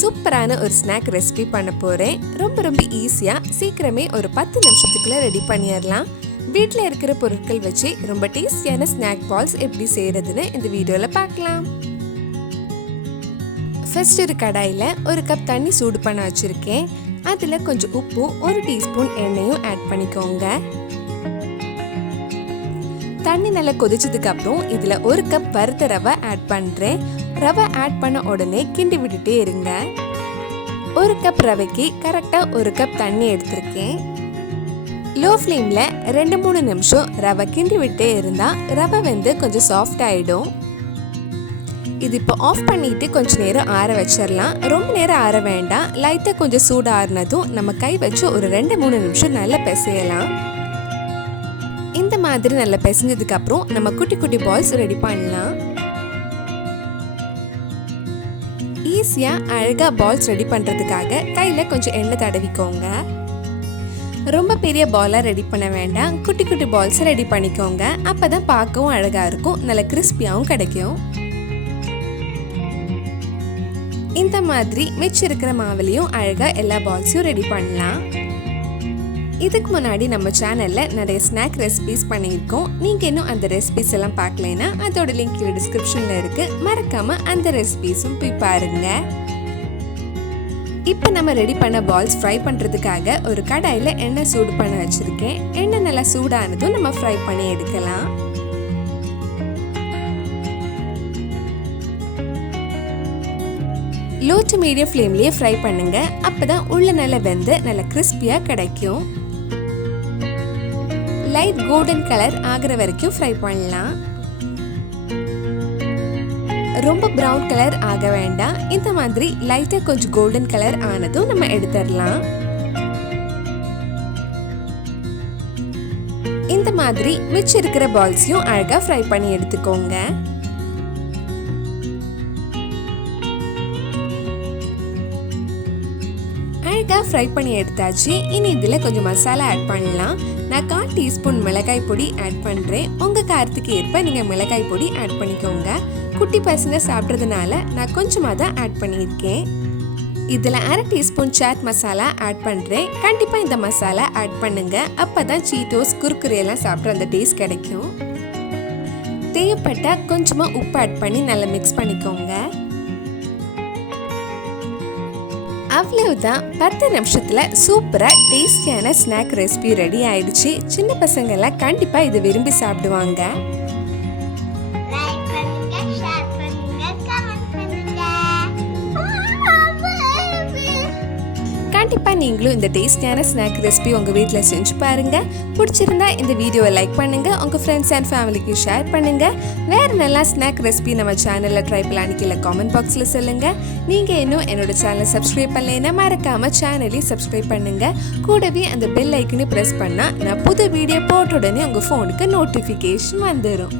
சூப்பரான ஒரு snack recipe பண்ண போகிறேன். ரொம்ப ஈஸியாக சீக்கிரமே ஒரு 10 நிமிஷத்துக்குள்ளே ரெடி பண்ணிடலாம். வீட்டில் இருக்கிற பொருட்கள் வச்சு ரொம்ப டேஸ்டியான ஸ்நாக் பால்ஸ் எப்படி செய்கிறதுன்னு இந்த வீடியோவில் பார்க்கலாம். ஃபர்ஸ்ட் ஒரு கடாயில் ஒரு கப் தண்ணி சூடு பண்ண வச்சுருக்கேன். அதில் கொஞ்சம் உப்பு, 1 டீஸ்பூன் எண்ணெயும் ஆட் பண்ணிக்கோங்க. தண்ணி நல்லா கொதிச்சதுக்கு அப்புறம் இதில் 1 கப் வறுத்த ரவை ஆட் பண்ணுறேன். ரவை ஆட் பண்ண உடனே கிண்டி விட்டுட்டே இருங்க. 1 கப் ரவைக்கு கரெக்டாக 1 கப் தண்ணி எடுத்திருக்கேன். லோ ஃப்ளேமில் 2-3 நிமிஷம் ரவை கிண்டி விட்டே இருந்தால் ரவை வந்து கொஞ்சம் சாஃப்ட் ஆகிடும். இது இப்போ ஆஃப் பண்ணிட்டு கொஞ்சம் நேரம் ஆற வச்சிடலாம். ரொம்ப நேரம் ஆற வேண்டாம். லைட்டாக கொஞ்சம் சூடு ஆறுனதும் நம்ம கை வச்சு ஒரு 2-3 நிமிஷம் நல்லா பிசையலாம். இந்த மாதிரி நல்லா பிசைஞ்சதுக்கு அப்புறம் நம்ம குட்டி குட்டி பால்ஸ் ரெடி பண்ணலாம். ஈஸியாக அழகாக பால்ஸ் ரெடி பண்ணுறதுக்காக கையில் கொஞ்சம் எண்ணெய் தடவிக்கோங்க. ரொம்ப பெரிய பாலாக ரெடி பண்ண வேண்டாம். குட்டி குட்டி பால்ஸ் ரெடி பண்ணிக்கோங்க. அப்போ தான் பார்க்கவும் அழகாக இருக்கும், நல்ல கிறிஸ்பியாகவும் கிடைக்கும். இந்த மாதிரி மிச்சம் இருக்கிற மாவுலையும் அழகாக எல்லா பால்ஸையும் ரெடி பண்ணலாம். இதுக்கு முன்னாடி நம்ம சேனலில் நிறைய ஸ்நாக் ரெசிபிஸ் பண்ணியிருக்கோம். நீங்கள் இன்னும் அந்த ரெசிபிஸ் எல்லாம் பார்க்கலைன்னா அதோட லிங்க் கீழே டிஸ்கிரிப்ஷனில் இருக்குது. மறக்காமல் அந்த ரெசிபிஸும் போய் பாருங்கள். இப்போ நம்ம ரெடி பண்ண பால்ஸ் ஃப்ரை பண்ணுறதுக்காக ஒரு கடாயில் எண்ணெய் சூடு பண்ண வச்சுருக்கேன். எண்ணெய் நல்லா சூடானதும் நம்ம ஃப்ரை பண்ணி எடுக்கலாம். லோ டு மீடியம் ஃப்ளேம்லேயே ஃப்ரை பண்ணுங்கள். அப்போ தான் உள்ள நல்லா வெந்து நல்லா கிறிஸ்பியாக கிடைக்கும். லைட் கோல்டன் கலர் ஆகிற வரைக்கும் ஃப்ரை பண்ணலாம். ரொம்ப ப்ரௌன் கலர் ஆக வேண்டாம். இந்த மாதிரி லைட்டாக கொஞ்சம் கோல்டன் கலர் ஆனதும் நம்ம எடுத்துடலாம். இந்த மாதிரி மிச்சம் இருக்கிற பால்ஸையும் அழகாக ஃப்ரை பண்ணி எடுத்துக்கோங்க. அழகாக ஃப்ரை பண்ணி எடுத்தாச்சு. இனி இதில் கொஞ்சம் மசாலா ஆட் பண்ணலாம். நான் 1/4 டீஸ்பூன் மிளகாய் பொடி ஆட் பண்ணுறேன். உங்கள் காரத்துக்கு ஏற்ப நீங்கள் மிளகாய் பொடி ஆட் பண்ணிக்கோங்க. குட்டி பசங்க சாப்பிட்றதுனால நான் கொஞ்சமாக தான் ஆட் பண்ணியிருக்கேன். இதில் 1/2 டீஸ்பூன் சாட் மசாலா ஆட் பண்ணுறேன். கண்டிப்பாக இந்த மசாலா ஆட் பண்ணுங்கள். அப்போ தான் சீட்டோஸ் குர்குரேலாம் சாப்பிட்ற அந்த டேஸ்ட் கிடைக்கும். தேவைப்பட்டால் கொஞ்சமாக உப்பு ஆட் பண்ணி நல்லா மிக்ஸ் பண்ணிக்கோங்க. அவ்வளவுதான், 10 நிமிஷத்தில் சூப்பராக டேஸ்டியான ஸ்நாக் ரெசிபி ரெடி ஆயிடுச்சு. சின்ன பசங்க எல்லாம் கண்டிப்பாக இதை விரும்பி சாப்பிடுவாங்க. கண்டிப்பாக நீங்களும் இந்த டேஸ்டியான ஸ்நாக் ரெசிபி உங்கள் வீட்டில் செஞ்சு பாருங்கள். பிடிச்சிருந்தா இந்த வீடியோவை லைக் பண்ணுங்கள், உங்கள் ஃப்ரெண்ட்ஸ் அண்ட் ஃபேமிலிக்கு ஷேர் பண்ணுங்கள். வேறு நல்லா ஸ்நாக் ரெசிபி நம்ம சேனலில் ட்ரை பண்ணலான்னு கீழே காமெண்ட் பாக்ஸில் சொல்லுங்கள். நீங்கள் இன்னும் என்னோட சேனலை சப்ஸ்கிரைப் பண்ணலைன்னா மறக்காமல் சேனலையும் சப்ஸ்கிரைப் பண்ணுங்கள். கூடவே அந்த பெல் ஐக்கனை ப்ரெஸ் பண்ணால் நான் புது வீடியோ போட்ட உடனே உங்கள் ஃபோனுக்கு நோட்டிஃபிகேஷன் வந்துடும்.